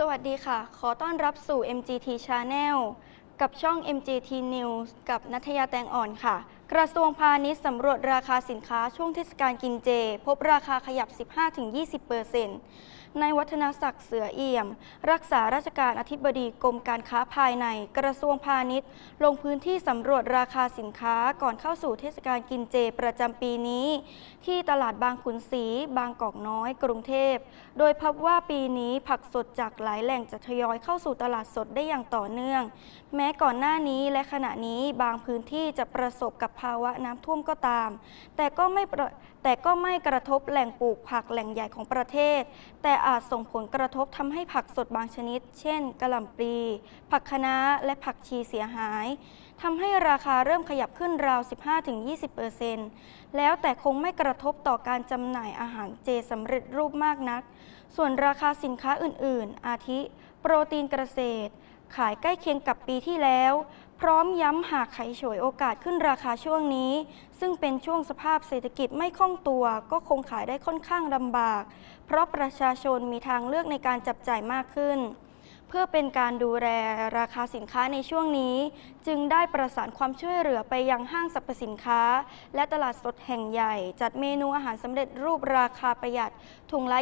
สวัสดีค่ะ ขอต้อนรับสู่ MGT Channel กับช่อง MGT News กับนัทยาแตงอ่อนค่ะ กระทรวงพาณิชย์สำรวจราคาสินค้าช่วงเทศกาลกินเจ พบราคาขยับ 15-20%ในต์ วัฒนศักดิ์เสือเอี่ยม รักษาราชการอธิบดีกรมการค้าภายในกระทรวงพาณิชย์ ลงพื้นที่สำรวจราคาสินค้าก่อนเข้าสู่เทศกาลกินเจประจำปีนี้ ที่ตลาดบางขุนศรีบางกอกน้อย กรุงเทพ โดยพบว่าปีนี้ผักสดจากหลายแหล่งจะทยอยเข้าสู่ตลาดสดได้อย่างต่อเนื่อง แม้ก่อนหน้านี้และขณะนี้บางพื้นที่จะประสบกับภาวะน้ำท่วมก็ตาม แต่ก็ไม่ แต่ก็ไม่กระทบแหล่งปลูกผักแหล่งใหญ่ของประเทศ แต่อาจส่งผลกระทบทำให้ผักสดบางชนิด เช่นกะหล่ำปลี ผักคะน้า และผักชีเสียหายทำให้ราคาเริ่มขยับขึ้นราว 15-20%แล้วแต่คงไม่กระทบต่อการจำหน่ายอาหารเจสำเร็จรูปมากนัก ส่วนราคาสินค้าอื่น ๆ อาทิ โปรตีนเกษตร ขายใกล้เคียงกับปีที่แล้ว ร้อมย้ำหากไขฉวยโอกาสขึ้นราคาช่วงนี้ ซึ่งเป็นช่วงสภาพเศรษฐกิจไม่คล่องตัว ก็คงขายได้ค่อนข้างลำบาก เพราะประชาชนมีทางเลือกในการจับจ่ายมากขึ้น เพื่อเป็นการดูแลราคาสินค้าในช่วงนี้ จึงได้ประสานความช่วยเหลือไปยังห้างสรรพสินค้า และตลาดสดแห่งใหญ่ จัดเมนูอาหารสำเร็จรูปราคาประหยัดถุงละ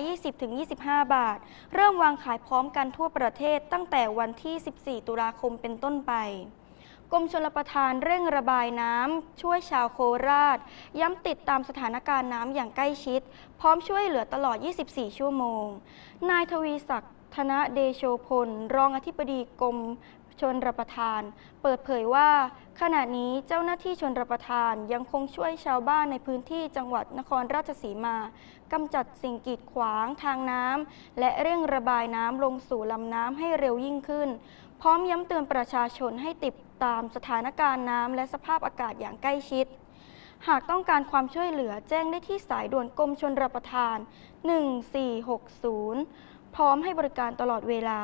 20-25 บาท เริ่มวางขายพร้อมกันทั่วประเทศตั้งแต่วันที่ 14 ตุลาคมเป็นต้นไป กรมชลประทานเร่งระบายน้ำช่วยชาวโคราช ย้ำติดตามสถานการณ์น้ำอย่างใกล้ชิด พร้อมช่วยเหลือตลอด 24 ชั่วโมง นายทวีศักดิ์ธนเดโชพล รองอธิบดีกรมชนรับประทาน เปิดเผยว่า ขณะนี้เจ้าหน้าที่ชนรับประทานยังคงช่วยชาวบ้านในพื้นที่จังหวัดนครราชสีมากำจัดสิ่งกีดขวางทางน้ำและเร่งระบายน้ำลงสู่ลำน้ำให้เร็วยิ่งขึ้น พร้อมย้ำเตือนประชาชนให้ติดตามสถานการณ์น้ำและสภาพอากาศอย่างใกล้ชิด หากต้องการความช่วยเหลือแจ้งได้ที่สายด่วนกรมชนรับประทาน 1460 พร้อมให้บริการตลอดเวลา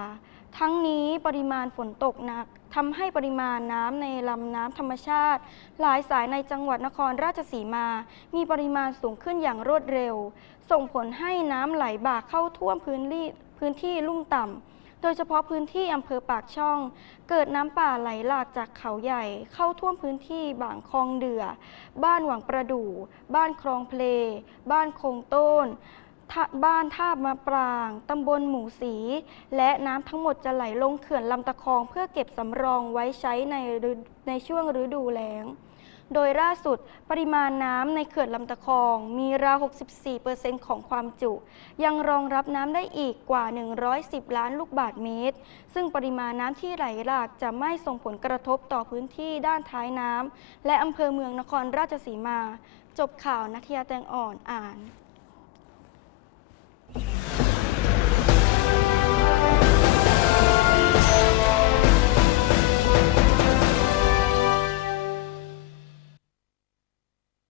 ทั้งนี้ปริมาณฝนตกหนักทำให้ปริมาณน้ำในลำน้ำธรรมชาติ หลายสายในจังหวัดนครราชสีมา มีปริมาณสูงขึ้นอย่างรวดเร็ว ส่งผลให้น้ำไหลบ่าเข้าท่วมพื้นที่พื้นที่ลุ่มต่ำ โดยเฉพาะพื้นที่อำเภอปากช่อง เกิดน้ำป่าไหลหลากจากเขาใหญ่ เข้าท่วมพื้นที่บางคลองเดือ บ้านหวังประดู่ บ้านคลองเพล บ้านคงต้นบ้านท่ามาปราง ตำบลหมูสี และน้ำทั้งหมดจะไหลลงเขื่อนลำตะคอง เพื่อเก็บสำรองไว้ใช้ในในช่วงฤดูแล้ง โดยล่าสุดปริมาณน้ำในเขื่อนลำตะคองมีราว 64%ของความจุ ยังรองรับน้ำได้อีกกว่า 110 ล้านลูกบาศก์เมตร ซึ่งปริมาณน้ำที่ไหลหลากจะไม่ส่งผลกระทบต่อพื้นที่ด้านท้ายน้ำและอำเภอเมืองนครราชสีมา จบข่าวนัทยาแตงอ่อนอ่าน